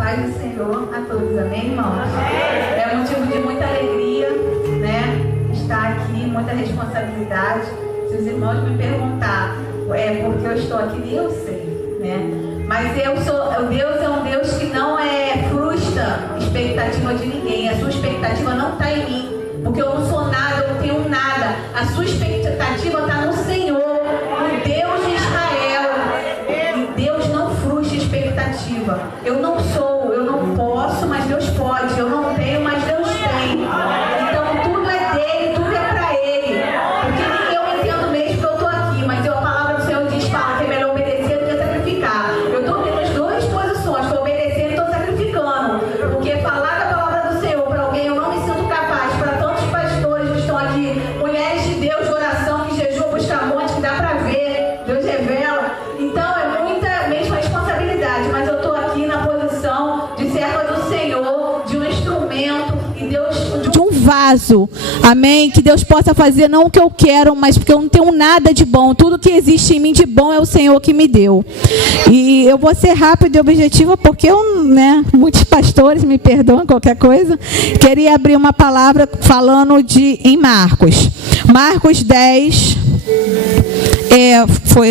paz do Senhor a todos, amém, irmãos? É motivo de muita alegria, né? Estar aqui, muita responsabilidade. Se os irmãos me perguntar porque eu estou aqui, nem eu sei, né? Mas Deus é um Deus que não frustra expectativa de ninguém. A sua expectativa não está em mim, porque eu não sou nada, eu não tenho nada. A sua expectativa está no Senhor, no Deus de Israel. E Deus não frustra expectativa. Eu não sou, eu não posso, mas Deus pode. Eu não tenho, mas Deus tem. Então tudo é dele, tudo é para ele. Porque nem eu entendo mesmo que eu estou aqui, mas a palavra do Senhor diz, fala que é melhor obedecer do que sacrificar. Eu estou tendo as duas posições, estou obedecendo e estou sacrificando. Porque falar da palavra do Senhor para alguém eu não me sinto capaz. Para tantos pastores que estão aqui, mulheres de Deus de oração, que jejuam, buscam monte, que dá para ver, Deus revela. Então é muita mesmo responsabilidade, mas eu estou aqui na posição de serva do Senhor, de um instrumento, e Deus... de um vaso, amém? Que Deus possa fazer não o que eu quero, mas porque eu não tenho nada de bom. Tudo que existe em mim de bom é o Senhor que me deu. E eu vou ser rápido e objetiva, porque muitos pastores me perdoam qualquer coisa. Queria abrir uma palavra falando em Marcos. Marcos 10.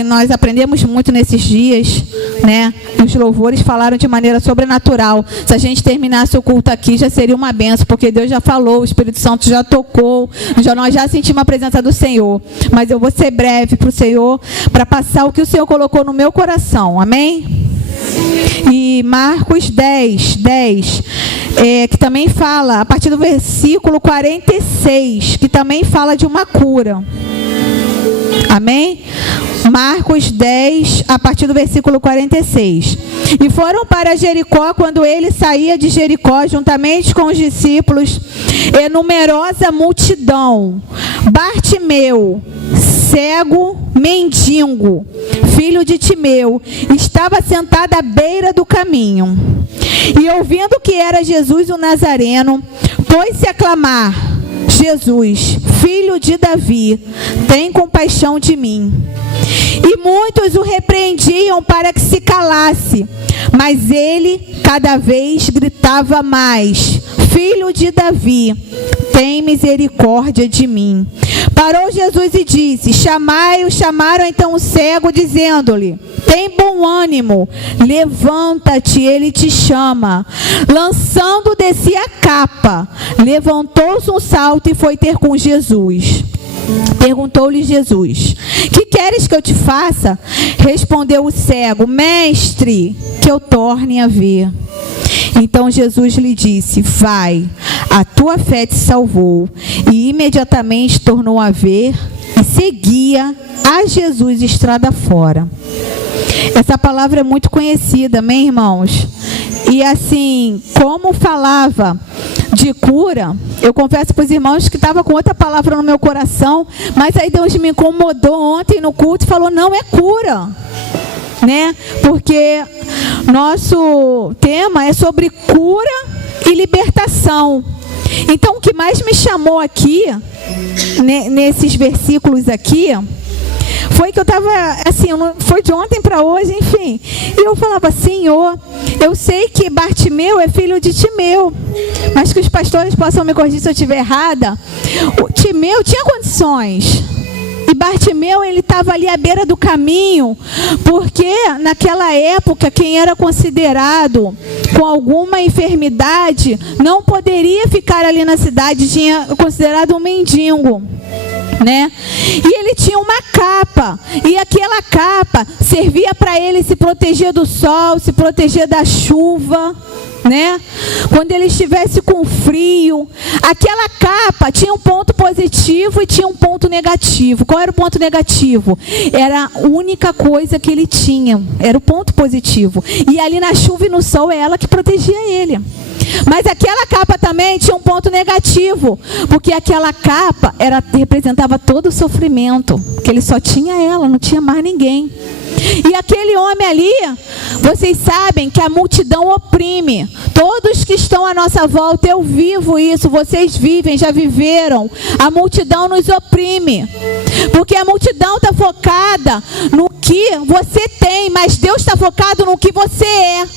Nós aprendemos muito nesses dias, né? Os louvores falaram de maneira sobrenatural. Se a gente terminasse o culto aqui, já seria uma benção, porque Deus já falou, o Espírito Santo já tocou, nós já sentimos a presença do Senhor. Mas eu vou ser breve para o Senhor, para passar o que o Senhor colocou no meu coração, amém? E Marcos 10, que também fala, a partir do versículo 46, que também fala de uma cura. Amém? Marcos 10, a partir do versículo 46. E foram para Jericó, quando ele saía de Jericó, juntamente com os discípulos, e numerosa multidão. Bartimeu, cego, mendigo, filho de Timeu, estava sentado à beira do caminho. E ouvindo que era Jesus o Nazareno, pôs-se a clamar: Jesus, filho de Davi, tem compaixão de mim. E muitos o repreendiam para que se calasse, mas ele cada vez gritava mais: Filho de Davi, tem misericórdia de mim. Parou Jesus e disse: chamai-o. Chamaram então o cego, dizendo-lhe: tem bom ânimo, levanta-te, ele te chama. Lançando de si a capa, levantou-se um salto e foi ter com Jesus. Perguntou-lhe Jesus: que queres que eu te faça? Respondeu o cego: mestre, que eu torne a ver. Então Jesus lhe disse: vai, a tua fé te salvou. E imediatamente tornou a ver e seguia a Jesus estrada fora. Essa palavra é muito conhecida, amém, irmãos? E assim, como falava de cura, eu confesso para os irmãos que estava com outra palavra no meu coração, mas aí Deus me incomodou ontem no culto e falou: não é cura, né? Porque nosso tema é sobre cura e libertação. Então o que mais me chamou aqui, nesses versículos aqui, foi que eu estava, assim, foi de ontem para hoje, enfim. E eu falava: Senhor, eu sei que Bartimeu é filho de Timeu, mas que os pastores possam me corrigir se eu estiver errada. O Timeu tinha condições. E Bartimeu, ele estava ali à beira do caminho, porque naquela época, quem era considerado com alguma enfermidade, não poderia ficar ali na cidade, tinha considerado um mendigo, né? E ele tinha uma capa, e aquela capa servia para ele se proteger do sol, se proteger da chuva, né? Quando ele estivesse com frio, aquela capa tinha um ponto positivo e tinha um ponto negativo. Qual era o ponto negativo? Era a única coisa que ele tinha, era o ponto positivo. E ali na chuva e no sol é ela que protegia ele. Mas aquela capa também tinha um ponto negativo, porque aquela capa representava todo o sofrimento, que ele só tinha ela, não tinha mais ninguém. E aquele homem ali, vocês sabem que a multidão oprime. Todos que estão à nossa volta, eu vivo isso, vocês vivem, já viveram. A multidão nos oprime. Porque a multidão está focada no que você tem, mas Deus está focado no que você é.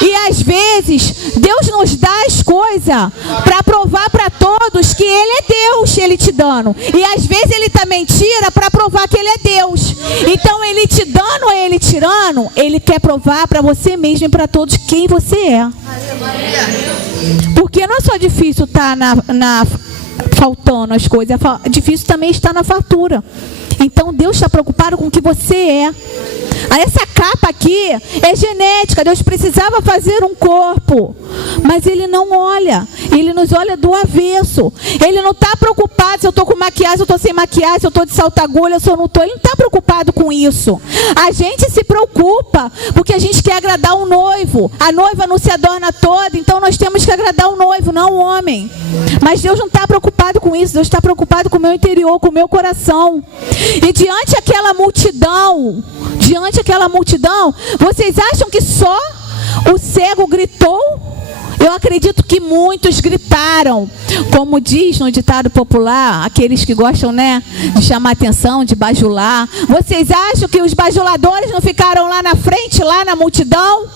E às vezes Deus nos dá as coisas para provar para todos que Ele é Deus, Ele te dando. E às vezes Ele também tira para provar que Ele é Deus. Então Ele te dando ou Ele tirando, Ele quer provar para você mesmo e para todos quem você é. Porque não é só difícil estar faltando as coisas, é difícil também estar na fartura. Então Deus está preocupado com o que você é. Essa capa aqui é genética. Deus precisava fazer um corpo, mas Ele não olha. Ele nos olha do avesso. Ele não está preocupado se eu estou com maquiagem, se eu estou sem maquiagem, se eu estou de salta-agulha, se eu não estou. Ele não está preocupado com isso. A gente se preocupa porque a gente quer agradar o noivo. A noiva não se adorna toda, então nós temos que agradar o noivo, não o homem. Mas Deus não está preocupado com isso. Deus está preocupado com o meu interior, com o meu coração. E diante daquela multidão, vocês acham que só o cego gritou? Eu acredito que muitos gritaram. Como diz no ditado popular, aqueles que gostam, né, de chamar atenção, de bajular. Vocês acham que os bajuladores não ficaram lá na frente, lá na multidão,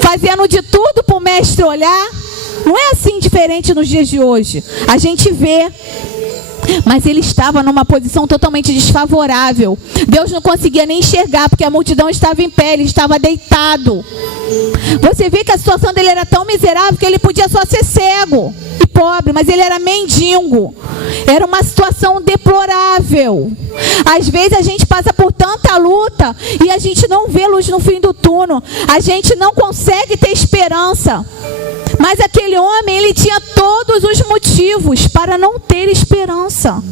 fazendo de tudo para o mestre olhar? Não é assim diferente nos dias de hoje. A gente vê. Mas ele estava numa posição totalmente desfavorável. Deus não conseguia nem enxergar, porque a multidão estava em pé, ele estava deitado. Você vê que a situação dele era tão miserável que ele podia só ser cego e pobre, mas ele era mendigo. Era uma situação deplorável. Às vezes a gente passa por tanta luta e a gente não vê luz no fim do túnel. A gente não consegue ter esperança. Mas aquele homem, ele tinha todos os motivos para não ter esperança.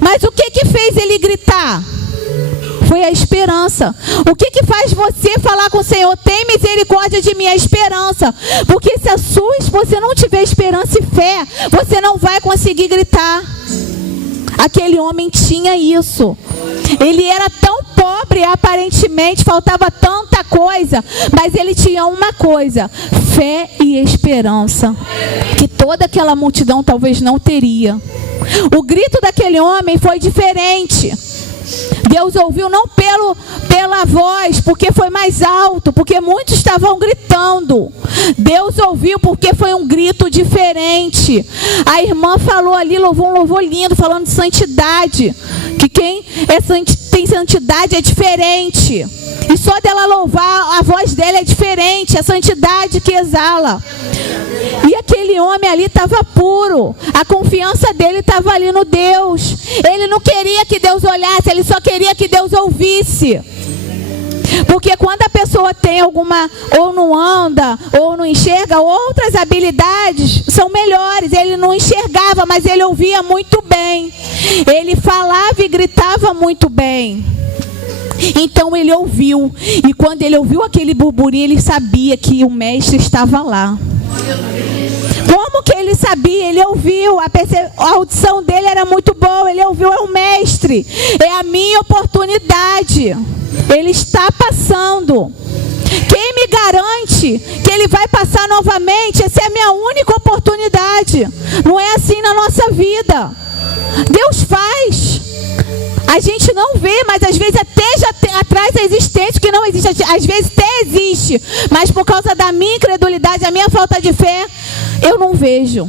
Mas o que fez ele gritar? Foi a esperança. O que faz você falar com o Senhor? Tem misericórdia de mim, a esperança. Porque se você não tiver esperança e fé, você não vai conseguir gritar. Aquele homem tinha isso. Ele era tão pobre, aparentemente, faltava tanta coisa, mas ele tinha uma coisa: fé e esperança, que toda aquela multidão talvez não teria. O grito daquele homem foi diferente. Deus ouviu não pela voz, porque foi mais alto, porque muitos estavam gritando. Deus ouviu porque foi um grito diferente. A irmã falou ali, louvou um louvor lindo, falando de santidade. Que quem tem santidade é diferente. E só dela louvar, a voz dela é diferente. A santidade que exala. E aquele homem ali estava puro. A confiança dele estava ali no Deus. Ele não queria que Deus olhasse, ele só queria que Deus ouvisse. Porque quando a pessoa tem alguma, ou não anda, ou não enxerga, outras habilidades são melhores. Ele não enxergava, mas ele ouvia muito bem. Ele falava e gritava muito bem. Então ele ouviu. E quando ele ouviu aquele burburinho, ele sabia que o mestre estava lá. Como que ele sabia? Ele ouviu. A audição dele era muito boa. Ele ouviu, é o mestre. É a minha oportunidade. Ele está passando. Quem me garante que ele vai passar novamente? Essa é a minha única oportunidade. Não é assim na nossa vida. Deus faz. A gente não vê, mas às vezes até já traz a existência que não existe. Às vezes até existe, mas por causa da minha incredulidade, a minha falta de fé, eu não vejo.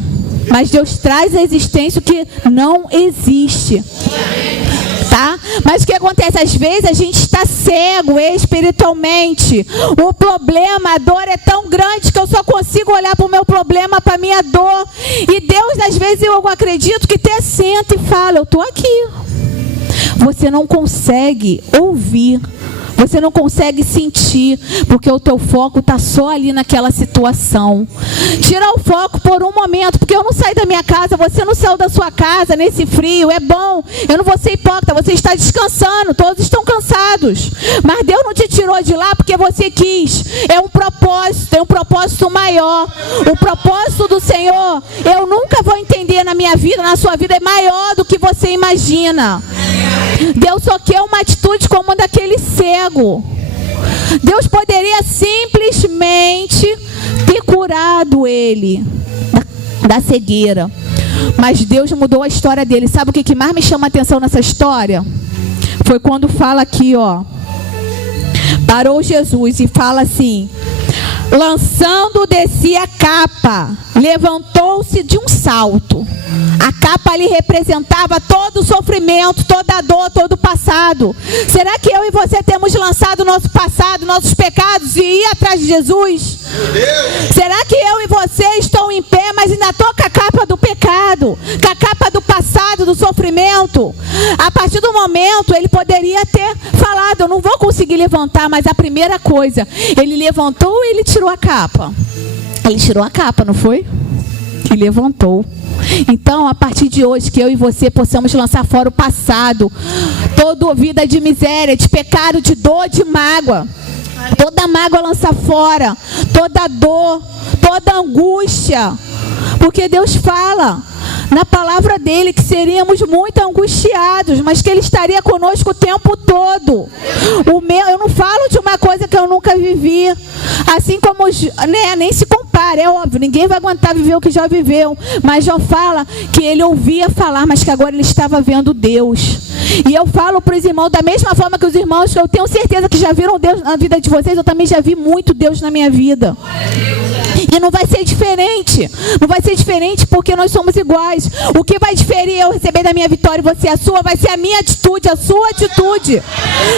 Mas Deus traz a existência que não existe. Tá? Mas o que acontece? Às vezes a gente está cego espiritualmente. O problema, a dor é tão grande que eu só consigo olhar para o meu problema, para a minha dor. E Deus, às vezes, eu acredito que até senta e fala: eu estou aqui. Você não consegue ouvir, você não consegue sentir, porque o teu foco está só ali naquela situação. Tira o foco por um momento, porque eu não saí da minha casa, você não saiu da sua casa nesse frio, é bom, eu não vou ser hipócrita, você está descansando, todos estão cansados, mas Deus não te tirou de lá porque você quis. É um propósito, tem um propósito maior. O propósito do Senhor, eu nunca vou entender na minha vida, na sua vida, é maior do que você imagina. Deus só quer uma atitude como a daquele cego. Deus poderia simplesmente ter curado ele da cegueira. Mas Deus mudou a história dele. Sabe o que mais me chama a atenção nessa história? Foi quando fala aqui, ó. Parou Jesus e fala assim: lançando de si a capa, levantou-se de um salto. A capa ali representava todo o sofrimento, toda a dor, todo o passado. Será que eu e você temos lançado o nosso passado, nossos pecados e ir atrás de Jesus? Será que eu e você estão em pé, mas ainda estou com a capa do pecado, com a capa do passado, do sofrimento? A partir do momento, ele poderia ter falado: eu não vou conseguir levantar, mas a primeira coisa, ele levantou e ele tirou a capa. Ele tirou a capa, não foi? E levantou. Então, a partir de hoje, que eu e você possamos lançar fora o passado, toda vida de miséria, de pecado, de dor, de mágoa. Toda mágoa lança fora, toda dor, toda angústia. Porque Deus fala na palavra dele que seríamos muito angustiados, mas que ele estaria conosco o tempo todo. Eu não falo de uma coisa que eu nunca vivi. Assim como, né, nem se compara, é óbvio, ninguém vai aguentar viver o que já viveu. Mas já fala que ele ouvia falar, mas que agora ele estava vendo Deus. E eu falo para os irmãos, da mesma forma que os irmãos, eu tenho certeza que já viram Deus na vida de vocês, eu também já vi muito Deus na minha vida. E não vai ser diferente. Não vai ser diferente porque nós somos iguais. O que vai diferir eu receber da minha vitória e você a sua, vai ser a minha atitude, a sua atitude.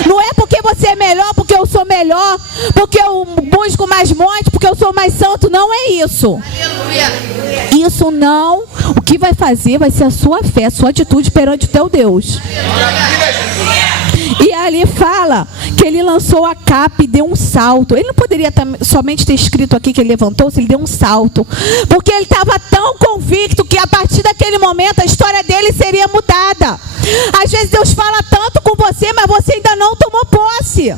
Não é porque você é melhor, porque eu sou melhor, porque eu busco mais monte, porque eu sou mais santo. Não é isso. Isso não. O que vai fazer vai ser a sua fé, a sua atitude perante o teu Deus. E ali fala que ele lançou a capa e deu um salto. Ele não poderia somente ter escrito aqui que ele levantou-se, ele deu um salto. Porque ele estava tão convicto que a partir daquele momento a história dele seria mudada. Às vezes Deus fala tanto com você, mas você ainda não tomou posse.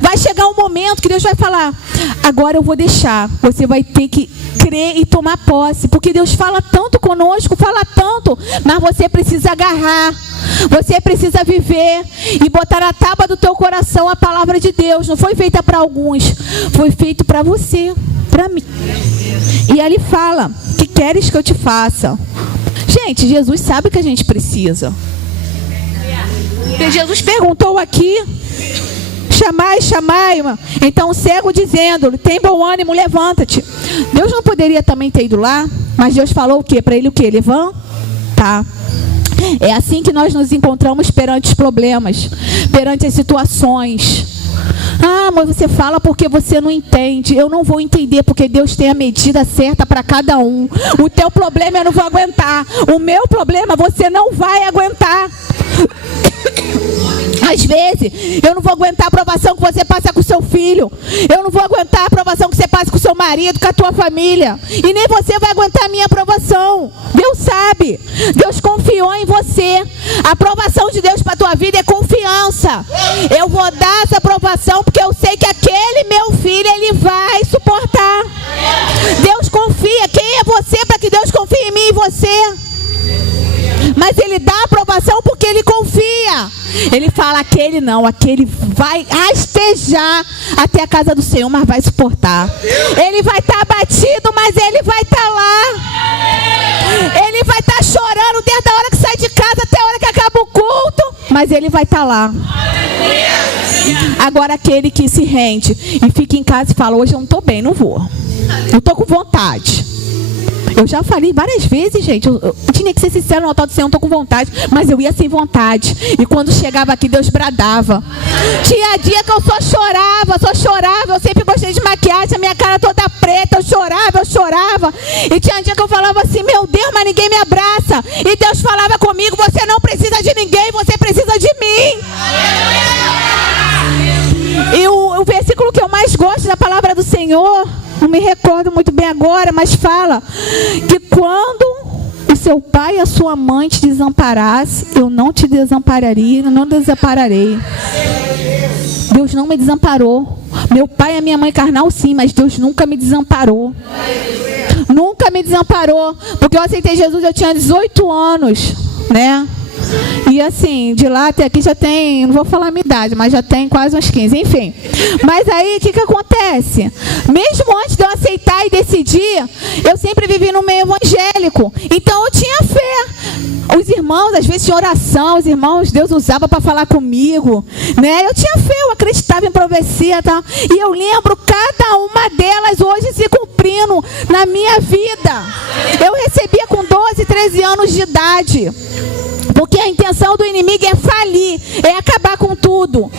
Vai chegar um momento que Deus vai falar: agora eu vou deixar. Você vai ter que crer e tomar posse. Porque Deus fala tanto conosco, fala tanto, mas você precisa agarrar. Você precisa viver e botar na tábua do teu coração a palavra de Deus. Não foi feita para alguns, foi feito para você, para mim. E ali fala: que queres que eu te faça? Gente, Jesus sabe que a gente precisa. E Jesus perguntou aqui: chamai, chamai. Então o cego dizendo: tem bom ânimo, levanta-te. Deus não poderia também ter ido lá, mas Deus falou o quê? Para ele o quê? Levanta. É assim que nós nos encontramos perante os problemas, perante as situações. Ah, mas você fala porque você não entende. Eu não vou entender porque Deus tem a medida certa para cada um. O teu problema eu não vou aguentar. O meu problema você não vai aguentar. Às vezes, eu não vou aguentar a provação que você passa com o seu filho. Eu não vou aguentar a provação que você passa com o seu marido, com a tua família. E nem você vai aguentar a minha provação. Deus sabe. Deus confiou em você. A aprovação de Deus para a tua vida é confiança. Eu vou dar essa aprovação porque eu sei que aquele meu filho, ele vai suportar. Deus confia. Quem é você para que Deus confie em mim e você? Mas ele dá aprovação porque ele confia. Ele fala: aquele não, aquele vai rastejar até a casa do Senhor, mas vai suportar. Ele vai estar abatido, mas ele vai estar lá. Ele vai estar chorando desde a hora que sai de casa até a hora que acaba o culto, mas ele vai estar lá. Agora aquele que se rende e fica em casa e fala: hoje eu não estou bem, não vou. Não estou com vontade. Eu já falei várias vezes, gente, eu tinha que ser sincero no altar do Senhor, não estou com vontade, mas eu ia sem vontade. E quando chegava aqui, Deus bradava. Tinha dia que eu só chorava, eu sempre gostei de maquiagem, a minha cara toda preta, eu chorava. E tinha dia que eu falava assim: meu Deus, mas ninguém me abraça. E Deus falava comigo: você não precisa de ninguém, você precisa de mim. E o versículo que eu mais gosto da palavra do Senhor, não me recordo muito bem agora, mas fala que quando o seu pai e a sua mãe te desamparasse, eu não te desampararia, eu não desampararei. Deus não me desamparou. Meu pai e a minha mãe carnal sim, mas Deus nunca me desamparou. Nunca me desamparou. Porque eu aceitei Jesus, eu tinha 18 anos, né? E assim, de lá até aqui já tem, não vou falar a minha idade, mas já tem quase uns 15, enfim. Mas aí, o que acontece? Mesmo antes de eu aceitar e decidir, eu sempre vivi no meio evangélico. Então eu tinha fé. Os irmãos, às vezes tinha oração, os irmãos, Deus usava para falar comigo, né? Eu tinha fé, eu acreditava em profecia e tal. E eu lembro cada uma delas hoje se cumprindo na minha vida. Eu recebia com 12, 13 anos de idade. Porque a intenção do inimigo é falir, é acabar com tudo.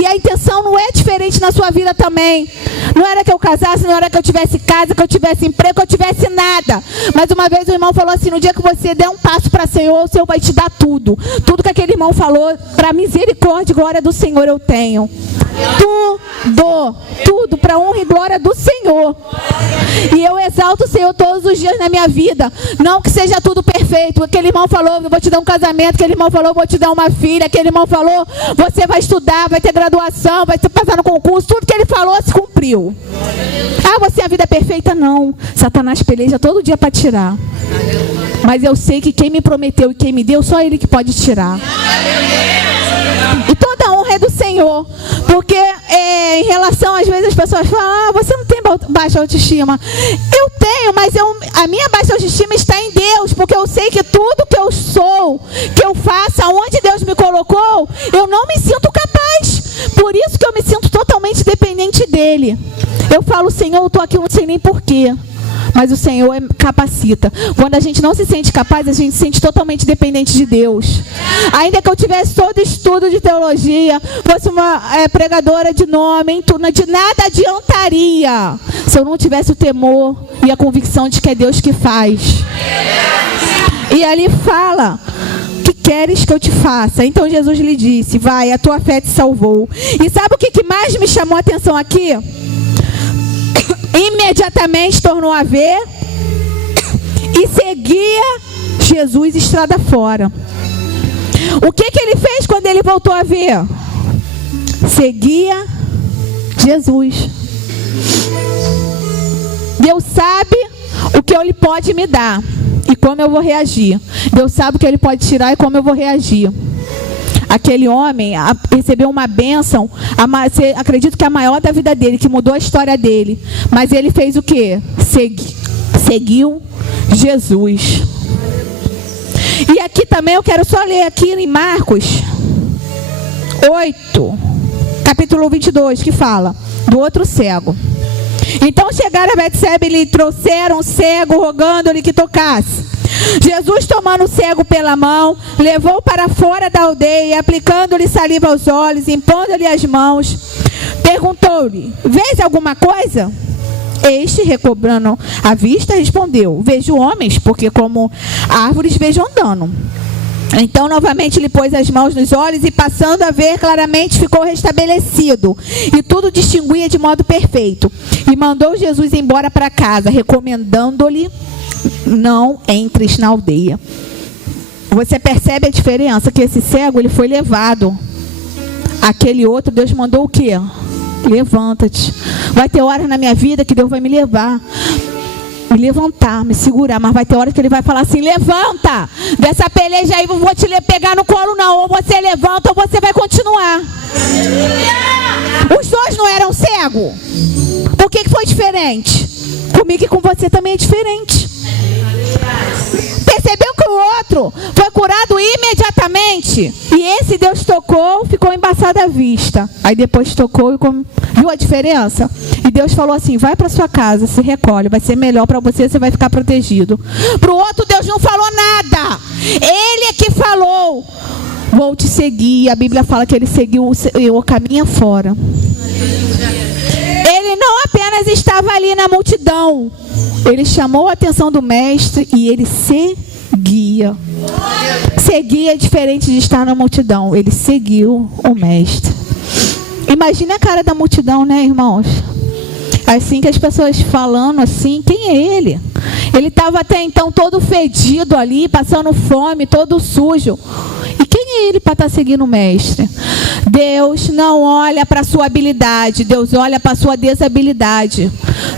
E a intenção não é diferente na sua vida também. Não era que eu casasse, não era que eu tivesse casa, que eu tivesse emprego, que eu tivesse nada. Mas uma vez o irmão falou assim, no dia que você der um passo para o Senhor vai te dar tudo. Tudo que aquele irmão falou, para misericórdia e glória do Senhor eu tenho. Tudo para honra e glória do Senhor. E eu exalto o Senhor todos os dias na minha vida. Não que seja tudo perfeito. Aquele irmão falou, eu vou te dar um casamento. Aquele irmão falou, eu vou te dar uma filha. Aquele irmão falou, você vai estudar, vai ter graduação, vai passar no concurso. Tudo que ele falou se cumpriu. Ah, você é a vida perfeita? Não. Satanás peleja todo dia para tirar. Mas eu sei que quem me prometeu e quem me deu, só Ele que pode tirar. E toda a honra é do Senhor. Porque em relação, às vezes as pessoas falam, você não tem baixa autoestima. Eu tenho, mas a minha baixa autoestima está em Deus. Porque eu sei que tudo que eu sou, que eu faço, aonde Deus me colocou, eu não me sinto capaz. Por isso que eu me sinto totalmente dependente dEle. Eu falo, Senhor, eu estou aqui, eu não sei nem porquê. Mas o Senhor capacita. Quando a gente não se sente capaz, a gente se sente totalmente dependente de Deus. Ainda que eu tivesse todo estudo de teologia, fosse uma pregadora de nome, de nada adiantaria se eu não tivesse o temor e a convicção de que é Deus que faz. E ali fala, que queres que eu te faça? Então Jesus lhe disse, vai, a tua fé te salvou. E sabe o que mais me chamou a atenção aqui? Imediatamente tornou a ver e seguia Jesus estrada fora. O que ele fez quando ele voltou a ver? Seguia Jesus. Deus sabe o que Ele pode me dar e como eu vou reagir. Deus sabe o que Ele pode tirar e como eu vou reagir. Aquele homem recebeu uma bênção, acredito que a maior da vida dele, que mudou a história dele. Mas ele fez o quê? Seguiu Jesus. E aqui também eu quero só ler aqui em Marcos 8, capítulo 22, que fala do outro cego. Então chegaram a Betseba e lhe trouxeram um cego, rogando-lhe que tocasse. Jesus, tomando o cego pela mão, levou para fora da aldeia, aplicando-lhe saliva aos olhos, impondo-lhe as mãos, perguntou-lhe, vês alguma coisa? Este, recobrando a vista, respondeu, vejo homens, porque como árvores vejo andando. Então novamente lhe pôs as mãos nos olhos e, passando a ver claramente, ficou restabelecido e tudo distinguia de modo perfeito. E mandou Jesus embora para casa, recomendando-lhe, não entres na aldeia. Você percebe a diferença? Que esse cego, ele foi levado. Aquele outro, Deus mandou o quê? Levanta-te. Vai ter horas na minha vida que Deus vai me levar, me levantar, me segurar. Mas vai ter horas que Ele vai falar assim, levanta. Dessa peleja aí, não vou te pegar no colo não. Ou você levanta ou você vai continuar. Os dois não eram cegos? Por que foi diferente? Comigo e com você também é diferente. Percebeu que o outro foi curado imediatamente? E esse Deus tocou, ficou embaçada a vista. Aí depois tocou e viu a diferença? E Deus falou assim, vai para sua casa, se recolhe, vai ser melhor para você, você vai ficar protegido. Para o outro Deus não falou nada. Ele é que falou, vou te seguir. A Bíblia fala que ele seguiu o caminho fora. Ele não apenas estava ali na multidão, ele chamou a atenção do mestre e ele seguia. Seguia é diferente de estar na multidão. Ele seguiu o mestre. Imagina a cara da multidão, né, irmãos? Assim que as pessoas falando assim, quem é ele? Ele estava até então todo fedido ali, passando fome, todo sujo. E quem é ele para estar seguindo o mestre? Deus não olha para a sua habilidade, Deus olha para a sua desabilidade.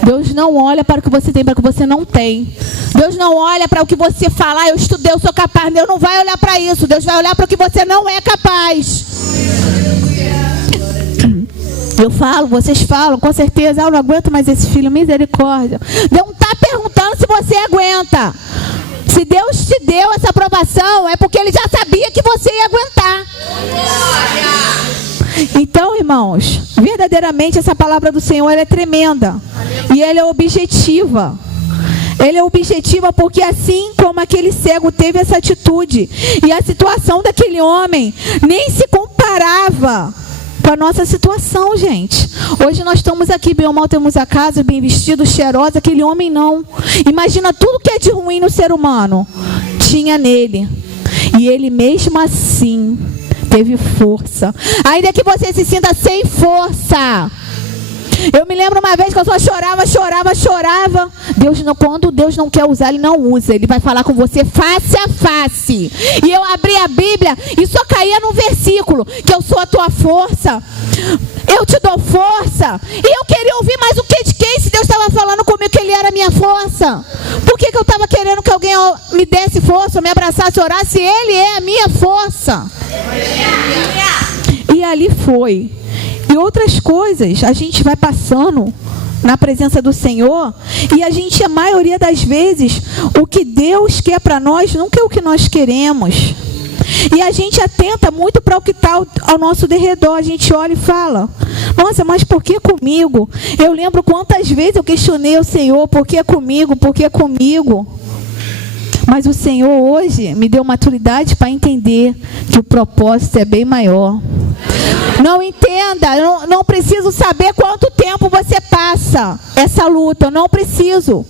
Deus não olha para o que você tem, para o que você não tem. Deus não olha para o que você fala, eu estudei, eu sou capaz. Deus não vai olhar para isso. Deus vai olhar para o que você não é capaz. Eu falo, vocês falam, com certeza, eu não aguento mais esse filho, misericórdia. Deus não está perguntando se você aguenta. Se Deus te deu essa aprovação, é porque Ele já sabia que você ia aguentar. Então, irmãos, verdadeiramente essa palavra do Senhor, ela é tremenda. E ela é objetiva. Ela é objetiva porque assim como aquele cego teve essa atitude, e a situação daquele homem nem se comparava com a nossa situação, gente. Hoje nós estamos aqui, bem ou mal temos a casa, bem vestido, cheirosa. Aquele homem não. Imagina tudo que é de ruim no ser humano. Tinha nele. E ele mesmo assim teve força. Ainda que você se sinta sem força. Eu me lembro uma vez que eu só chorava. Quando Deus não quer usar, Ele não usa. Ele vai falar com você face a face. E eu abri a Bíblia e só caía num versículo, que eu sou a tua força, eu te dou força. E eu queria ouvir mais o que de quem, se Deus estava falando comigo que Ele era a minha força. Por que eu estava querendo que alguém me desse força, me abraçasse, orasse, se Ele é a minha força? E ali foi. E outras coisas, a gente vai passando na presença do Senhor, e a maioria das vezes, o que Deus quer para nós, nunca é o que nós queremos. E a gente atenta muito para o que está ao nosso derredor. A gente olha e fala, nossa, mas por que comigo? Eu lembro quantas vezes eu questionei o Senhor, por que comigo, por que comigo? Mas o Senhor hoje me deu maturidade para entender que o propósito é bem maior. Não entenda, não preciso saber quanto tempo você passa essa luta, eu não preciso.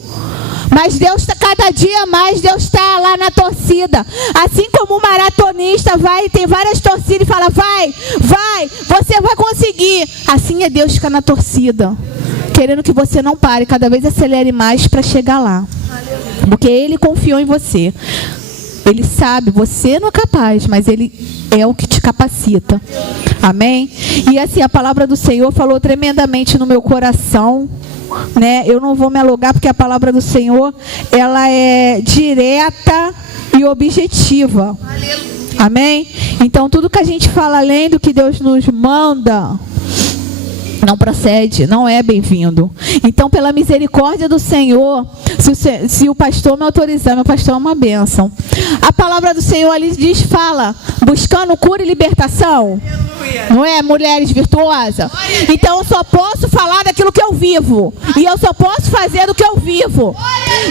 Mas Deus, cada dia mais, Deus está lá na torcida. Assim como o maratonista vai, tem várias torcidas e fala, vai, você vai conseguir. Assim é Deus ficar na torcida, querendo que você não pare, cada vez acelere mais para chegar lá. Porque Ele confiou em você. Ele sabe, você não é capaz, mas Ele é o que te capacita. Amém? E assim, a palavra do Senhor falou tremendamente no meu coração, né? Eu não vou me alugar porque a palavra do Senhor, ela é direta e objetiva. Amém? Então, tudo que a gente fala além do que Deus nos manda, não procede, não é bem-vindo. Então, pela misericórdia do Senhor, se o pastor me autorizar, meu pastor é uma bênção. A palavra do Senhor ali diz, fala, buscando cura e libertação. Não é, mulheres virtuosas? Então eu só posso falar daquilo que eu vivo. E eu só posso fazer do que eu vivo.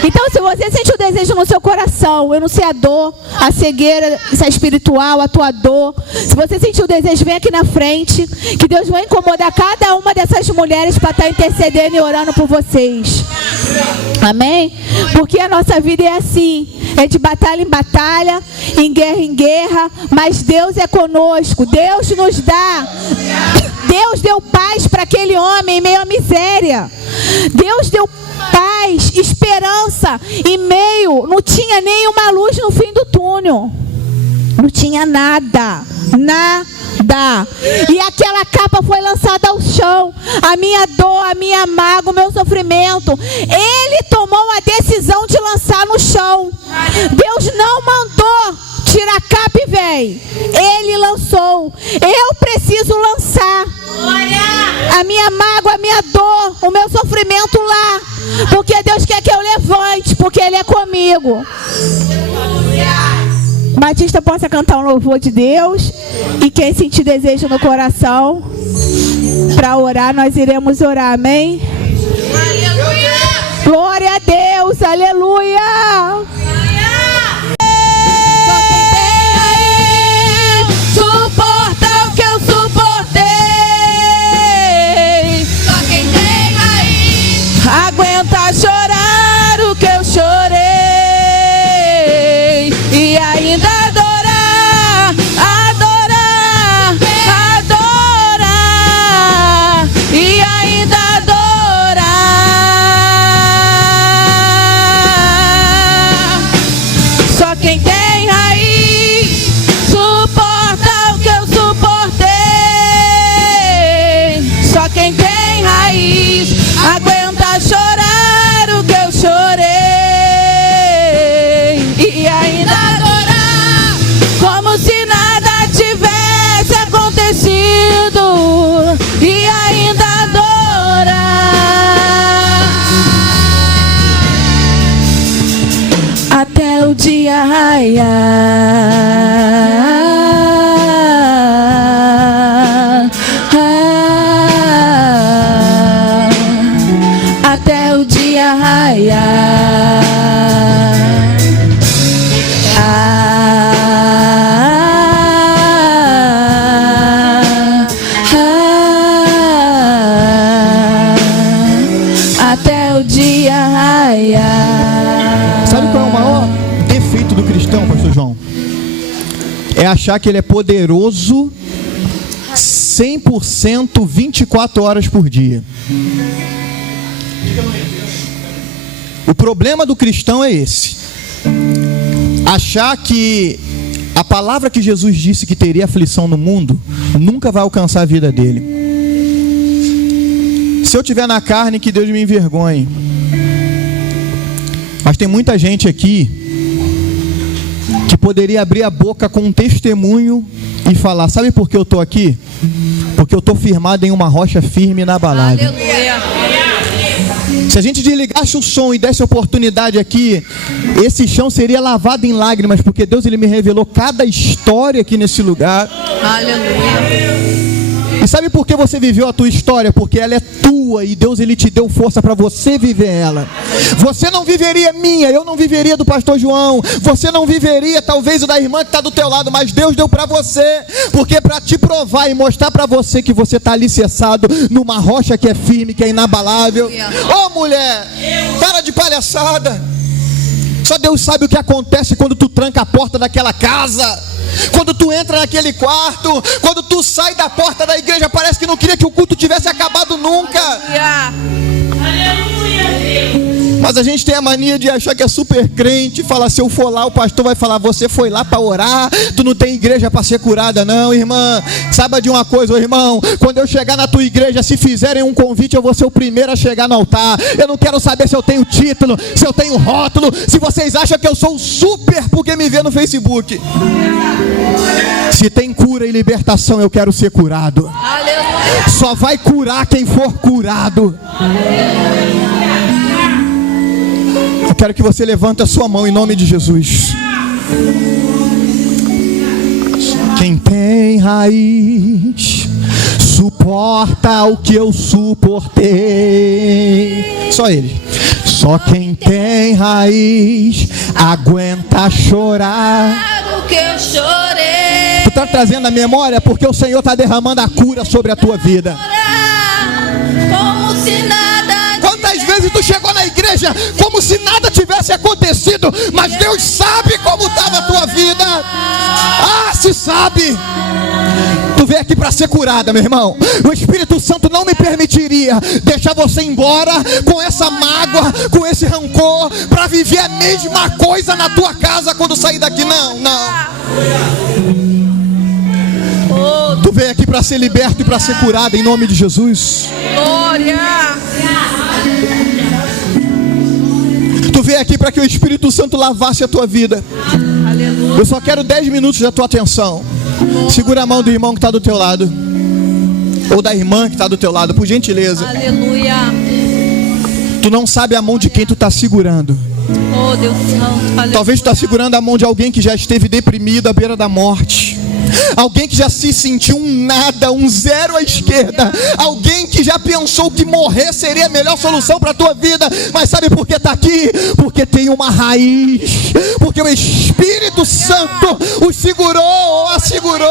Então, se você sente o desejo no seu coração, eu não sei a dor, a cegueira, se é espiritual, a tua dor. Se você sentir o desejo, vem aqui na frente, que Deus vai incomodar cada uma dessas mulheres para estar intercedendo e orando por vocês. Amém? Porque a nossa vida é assim, é de batalha em batalha, em guerra, mas Deus é conosco, Deus nos dá. Deus deu paz para aquele homem em meio à miséria. Deus deu paz, esperança em meio, não tinha nenhuma luz no fim do túnel. Não tinha nada. E aquela capa foi lançada ao chão. A minha dor, a minha mágoa, o meu sofrimento, Ele tomou a decisão de lançar no chão. Deus não mandou tirar a capa e vem. Ele lançou. Eu preciso lançar a minha mágoa, a minha dor, o meu sofrimento lá, porque Deus quer que eu levante, porque Ele é comigo. Batista possa cantar um louvor de Deus. E quem sentir desejo no coração para orar, nós iremos orar, amém? Aleluia! Glória a Deus, aleluia! Só quem tem aí suporta o que eu suportei. Só quem tem aí aguenta chorar o que eu chorei. E ainda adorar, e ainda adorar. Só quem tem raiz suporta o que eu suportei. Só quem tem raiz aguenta chorar dia raiar, até o dia raiar, até o dia raiar. Sabe qual é o maior defeito do cristão, pastor João? É achar que ele é poderoso 100%, 24 horas por dia. O problema do cristão é esse: achar que a palavra que Jesus disse que teria aflição no mundo nunca vai alcançar a vida dele. Se eu tiver na carne, que Deus me envergonhe. Mas tem muita gente aqui que poderia abrir a boca com um testemunho e falar: sabe por que eu estou aqui? Porque eu estou firmado em uma rocha firme e inabalável. Se a gente desligasse o som e desse oportunidade aqui, esse chão seria lavado em lágrimas, porque Deus, ele me revelou cada história aqui nesse lugar. Aleluia. E sabe por que você viveu a tua história? Porque ela é tua e Deus, ele te deu força para você viver ela. Você não viveria minha, eu não viveria do pastor João, você não viveria talvez o da irmã que está do teu lado, mas Deus deu para você, porque para te provar e mostrar para você que você está alicerçado numa rocha que é firme, que é inabalável. Ô mulher, para de palhaçada. Só Deus sabe o que acontece quando tu tranca a porta daquela casa, quando tu entra naquele quarto, quando tu sai da porta da igreja. Parece que não queria que o culto tivesse acabado nunca. Mas a gente tem a mania de achar que é super crente, falar: se eu for lá, o pastor vai falar: você foi lá para orar, tu não tem igreja para ser curada. Não, irmã, saiba de uma coisa, ô irmão, quando eu chegar na tua igreja, se fizerem um convite, eu vou ser o primeiro a chegar no altar. Eu não quero saber se eu tenho título, se eu tenho rótulo, se vocês acham que eu sou super porque me vê no Facebook. Se tem cura e libertação, eu quero ser curado. Só vai curar quem for curado. Eu quero que você levante a sua mão em nome de Jesus. Quem tem raiz suporta o que eu suportei. Só ele. Só quem tem raiz aguenta chorar o que eu chorei. Tu está trazendo a memória porque o Senhor está derramando a cura sobre a tua vida. Como se nada. Quantas vezes tu chegou na igreja como se nada tivesse acontecido, mas Deus sabe como estava a tua vida. Ah, se sabe. Tu veio aqui para ser curada, meu irmão. O Espírito Santo não me permitiria deixar você embora com essa mágoa, com esse rancor, para viver a mesma coisa na tua casa quando sair daqui. Não, não. Tu veio aqui para ser liberto e para ser curado em nome de Jesus. Glória. Tu veio aqui para que o Espírito Santo lavasse a tua vida. Aleluia. Eu só quero 10 minutos da tua atenção. Segura a mão do irmão que está do teu lado, ou da irmã que está do teu lado, por gentileza. Aleluia. Tu não sabe a mão de quem tu está segurando. Oh, Deus Santo. Aleluia. Talvez tu está segurando a mão de alguém que já esteve deprimido à beira da morte. Alguém que já se sentiu um nada, um zero à esquerda. Alguém que já pensou que morrer seria a melhor solução para a tua vida. Mas sabe por que está aqui? Porque tem uma raiz. Porque o Espírito Santo o segurou, ou a segurou.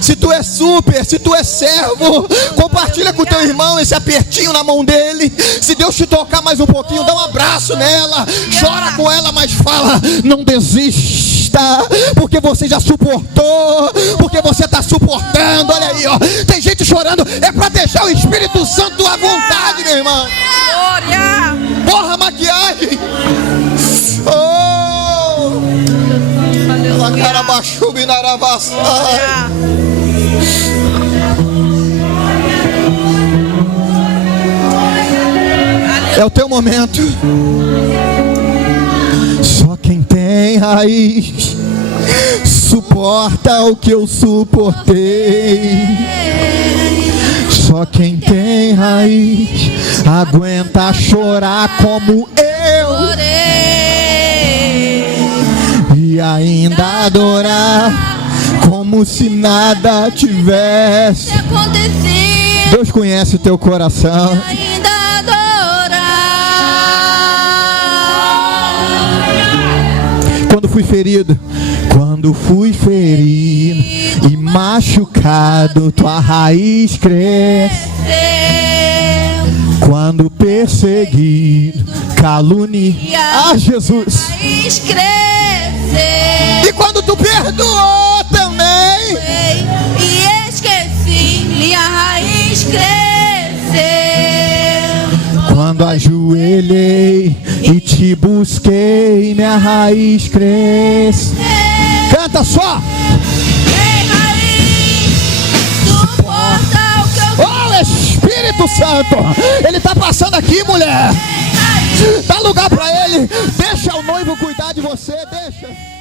Se tu é super, se tu é servo, compartilha com o teu irmão esse apertinho na mão dele. Se Deus te tocar mais um pouquinho, dá um abraço nela, chora com ela, mas fala: não desista, porque você já suportou, porque você está suportando. Olha aí, ó, tem gente chorando, é para deixar o Espírito Santo à vontade, meu irmão. Glória. Porra, maquiagem. Oh, a cara baixou, binarabassa. É o teu momento. Só quem tem raiz suporta o que eu suportei. Só quem tem raiz aguenta chorar como eu e ainda adorar como se nada tivesse acontecido. Deus conhece o teu coração. Ainda adorar. Quando fui ferido e machucado, tua raiz cresce. Quando perseguido, caluniado, Jesus. Raiz cresce. E quando tu perdoou também, e esqueci, minha raiz cresceu. quando ajoelhei e te busquei, minha raiz cresce. Canta só. Ei, raiz, suporta o que eu Oh, Espírito Santo, Ele está passando aqui, mulher. Dá lugar para Ele. Deixa o noivo cuidar de você, deixa.